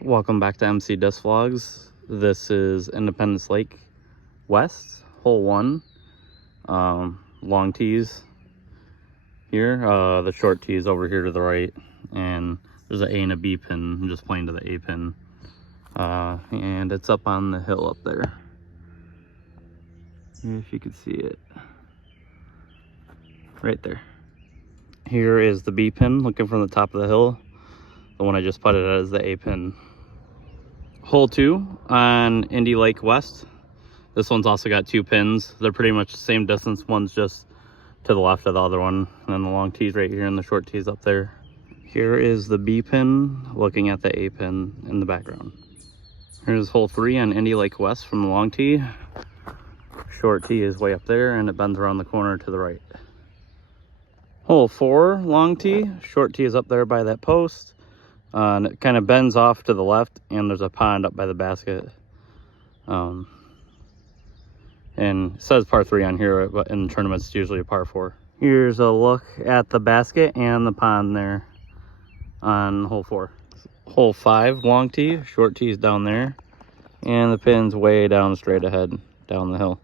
Welcome back to MC Disc Vlogs. This is Independence Lake West, hole 1. Long tees here, the short tees over here to the right, and there's an A and a B pin. I'm just playing to the A pin, and it's up on the hill up there, if you can see it right there. Here is the B pin looking from the top of the hill. The one I just putted at is the A pin. Hole 2 on Indy Lake West. This one's also got 2 pins. They're pretty much the same distance. One's just to the left of the other one, and then the long tee's right here and the short tee's up there. Here is the B pin looking at the A pin in the background. Here's hole 3 on Indy Lake West from the long tee. Short tee is way up there and it bends around the corner to the right. Hole 4 long tee. Short tee is up there by that post. And it kind of bends off to the left, and there's a pond up by the basket. And it says par 3 on here, but in tournaments it's usually a par 4. Here's a look at the basket and the pond there on hole 4. Hole 5 long tee. Short tee is down there, and the pin's way down straight ahead down the hill.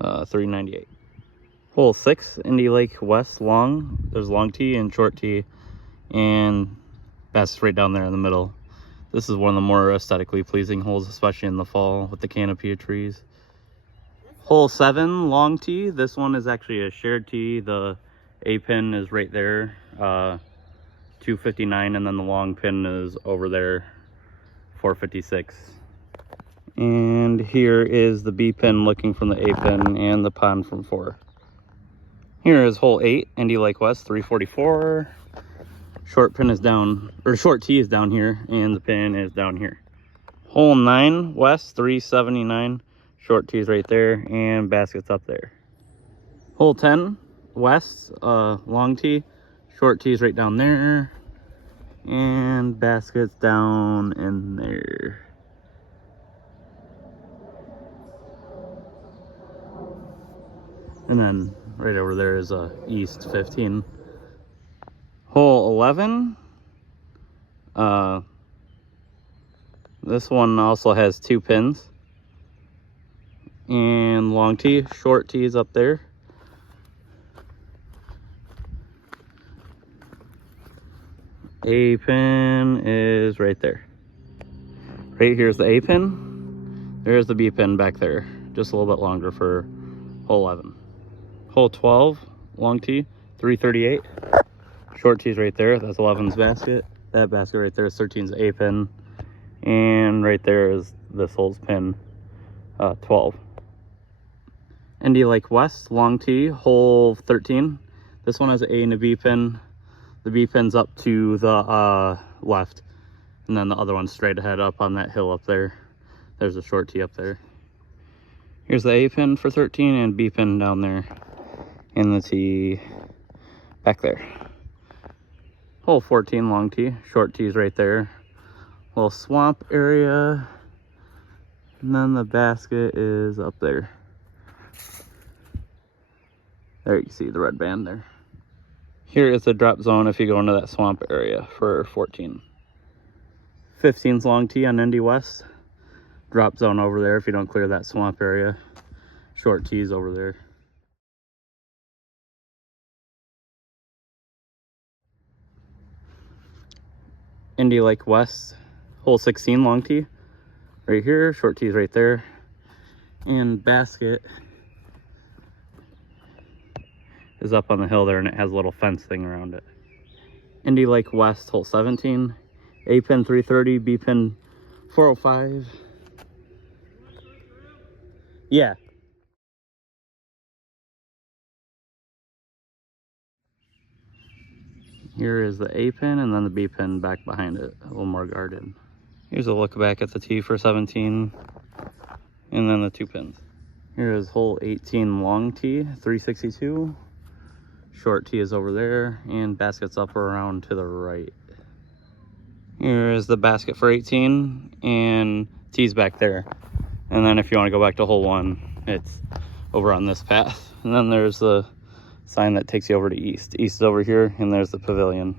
398. Hole 6 Indy Lake West long. There's long tee and short tee, and basket's right down there in the middle. This is one of the more aesthetically pleasing holes, especially in the fall with the canopy of trees. Hole 7 long tee. This one is actually a shared tee. The A pin is right there, 259, and then the long pin is over there, 456. And here is the B pin looking from the A pin and the pond from 4. Here is hole 8 Indy Lake West, 344. Short pin is down, or short tee is down here, and the pin is down here. Hole 9 west, 379. Short tee is right there, and basket's up there. Hole 10 west, long tee. Short tee is right down there, and basket's down in there. And then right over there is east 15. Hole 11, this one also has 2 pins, and long tee, short tee is up there. A pin is right there. Right here's the A pin, there's the B pin back there, just a little bit longer for hole 11. Hole 12, long tee, 338. Short tee's right there, that's 11's basket. That basket right there is 13's A pin. And right there is this hole's pin, 12. Indy Lake West, long tee, hole 13. This one has an A and a B pin. The B pin's up to the left. And then the other one's straight ahead up on that hill up there. There's a short tee up there. Here's the A pin for 13 and B pin down there. And the tee back there. Hole 14 long tee, short tee's right there. Little swamp area, and then the basket is up there. There you can see the red band there. Here is the drop zone if you go into that swamp area for 14. 15's long tee on Indy West. Drop zone over there if you don't clear that swamp area. Short tee's over there. Indy Lake West, hole 16 long tee, right here, short tee's right there, and basket is up on the hill there, and it has a little fence thing around it. Indy Lake West, hole 17, A pin 330, B pin 405. Yeah. Here is the A pin and then the B pin back behind it, a little more guarded. Here's a look back at the tee for 17, and then the 2 pins. Here is hole 18 long tee, 362. Short tee is over there, and basket's up or around to the right. Here is the basket for 18, and tee's back there. And then if you want to go back to hole 1, it's over on this path. And then there's the sign that takes you over to east. East is over here, and there's the pavilion.